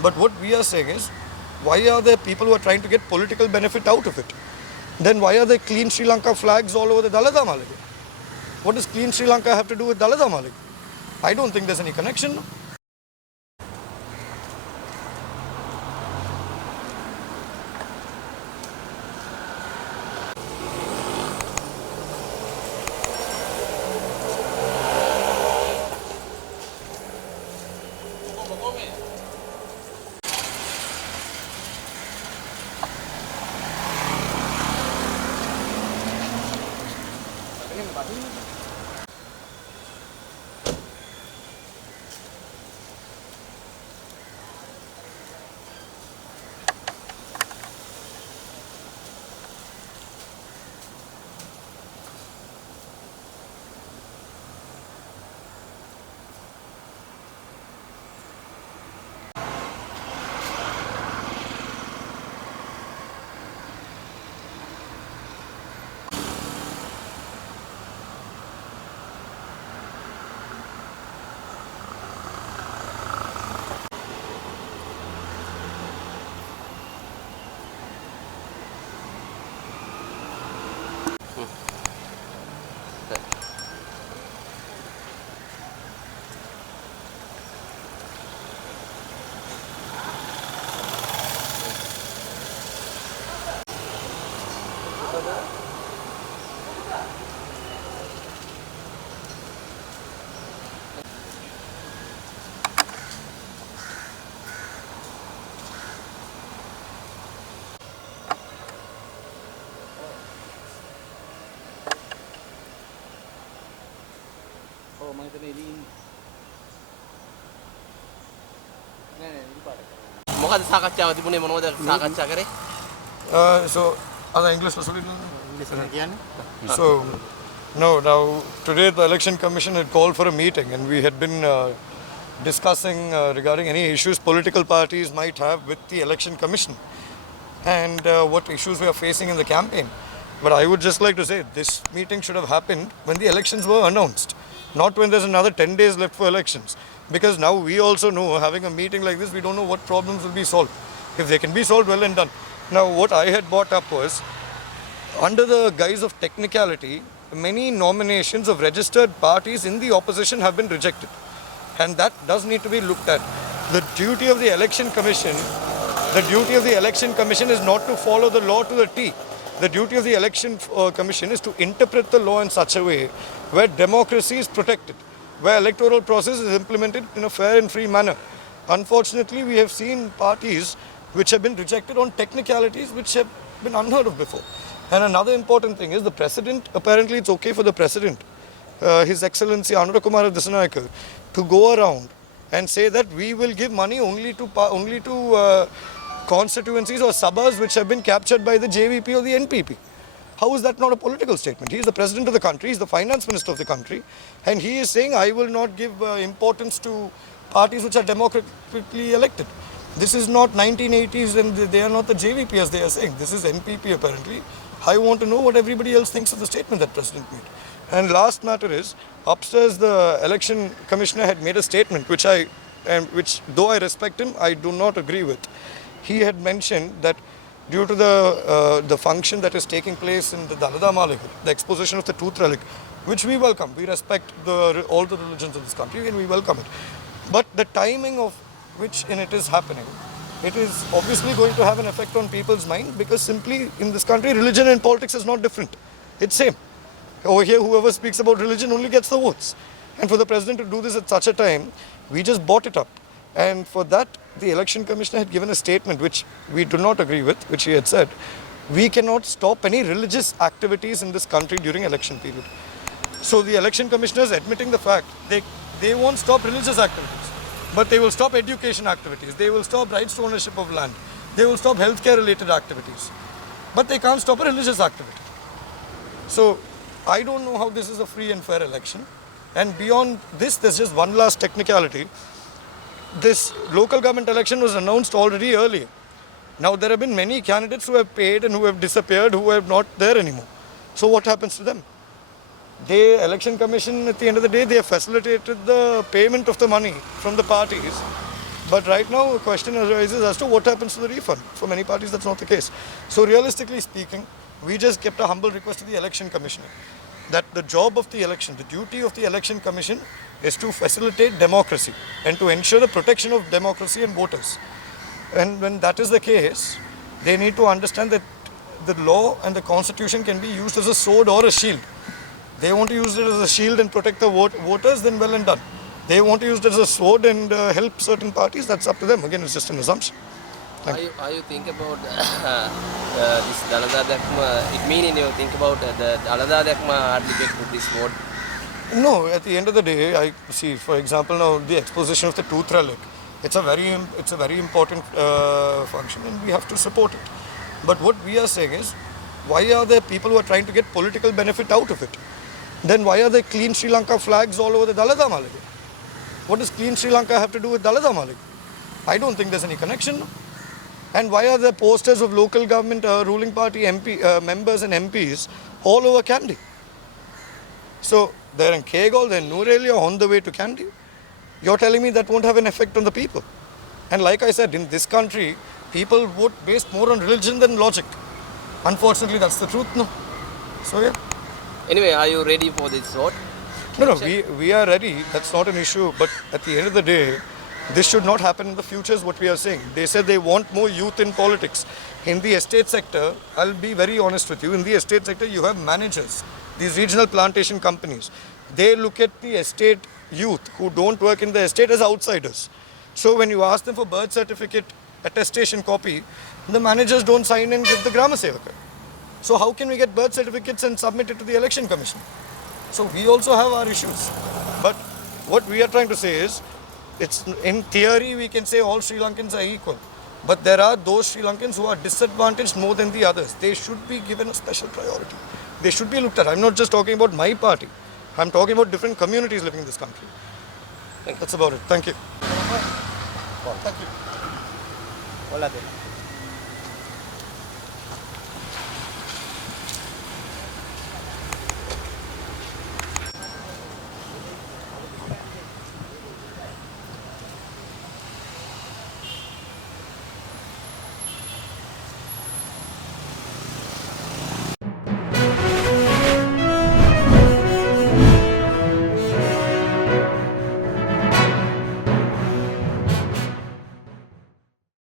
But what we are saying is, why are there people who are trying to get political benefit out of it? Then why are there clean Sri Lanka flags all over the Dalada Malik? What does clean Sri Lanka have to do with Dalada Malik? I don't think there's any connection. මොකද සාකච්ඡාව තිබුණේ මොනවද සාකච්ඡා කරේ? So, other English was So, no, now today the Election Commission had called for a meeting and we had been discussing regarding any issues political parties might have with the Election Commission and what issues we are facing in the campaign. But I would just like to say this meeting should have happened when the elections were announced, not when there's another 10 days left for elections. Because now we also know, having a meeting like this, we don't know what problems will be solved. If they can be solved, well and done. Now, what I had brought up was, under the guise of technicality, many nominations of registered parties in the opposition have been rejected. And that does need to be looked at. The duty of the Election Commission, is not to follow the law to the T. The duty of the Election Commission is to interpret the law in such a way where democracy is protected, where electoral process is implemented in a fair and free manner. Unfortunately, we have seen parties which have been rejected on technicalities which have been unheard of before. And another important thing is the President, apparently it's okay for the President, His Excellency Anura Kumara Dissanayake, to go around and say that we will give money only to constituencies or suburbs which have been captured by the JVP or the NPP. How is that not a political statement? He is the president of the country, he is the finance minister of the country, and he is saying, I will not give importance to parties which are democratically elected. This is not 1980s and they are not the JVP as they are saying. This is NPP apparently. I want to know what everybody else thinks of the statement that President made. And last matter is, upstairs the election commissioner had made a statement which though I respect him, I do not agree with. He had mentioned that due to the function that is taking place in the Dalada Malik, the exposition of the Tooth Relic, which we welcome. We respect all the religions of this country and we welcome it. But the timing of which in it is happening, it is obviously going to have an effect on people's mind because simply in this country, religion and politics is not different. It's same. Over here, whoever speaks about religion only gets the votes. And for the president to do this at such a time, we just bought it up. And for that, the election commissioner had given a statement which we do not agree with, which he had said, we cannot stop any religious activities in this country during election period. So the election commissioner is admitting the fact they won't stop religious activities, but they will stop education activities, they will stop rights to ownership of land, they will stop healthcare related activities, but they can't stop a religious activity. So I don't know how this is a free and fair election. And beyond this, there's just one last technicality. This local government election was announced already earlier. Now there have been many candidates who have paid and who have disappeared, who are not there anymore. So what happens to them? The election commission, at the end of the day, they have facilitated the payment of the money from the parties. But right now, the question arises as to what happens to the refund. For many parties, that's not the case. So realistically speaking, we just kept a humble request to the election commissioner that the job of the election, the duty of the election commission is to facilitate democracy and to ensure the protection of democracy and voters. And when that is the case, they need to understand that the law and the constitution can be used as a sword or a shield. They want to use it as a shield and protect the voters, then well and done. They want to use it as a sword and help certain parties, that's up to them. Again, it's just an assumption. Are you think about this Dalada Dakma? It meaning you think about the Dalada Dakma hardly get to this vote? No, at the end of the day, I see, for example, now the exposition of the tooth relic. It's a very important function, and we have to support it. But what we are saying is, why are there people who are trying to get political benefit out of it? Then why are there clean Sri Lanka flags all over the Dalada Malik? What does clean Sri Lanka have to do with Dalada Malik? I don't think there's any connection. And why are there posters of local government ruling party members and MPs all over Kandy? So they're in Kegol, they're in Nurelia, on the way to Kandy. You're telling me that won't have an effect on the people. And like I said, in this country, people vote based more on religion than logic. Unfortunately, that's the truth, no? So yeah. Anyway, are you ready for this vote? No, we are ready. That's not an issue. But at the end of the day, this should not happen in the future is what we are saying. They said they want more youth in politics. In the estate sector, I'll be very honest with you, in the estate sector, you have managers, these regional plantation companies. They look at the estate youth who don't work in the estate as outsiders. So when you ask them for birth certificate attestation copy, the managers don't sign and give the Grama Sevaka. So how can we get birth certificates and submit it to the election commission? So we also have our issues. But what we are trying to say is, it's in theory we can say all Sri Lankans are equal. But there are those Sri Lankans who are disadvantaged more than the others. They should be given a special priority. They should be looked at. I'm not just talking about my party. I'm talking about different communities living in this country. That's about it. Thank you. Hola.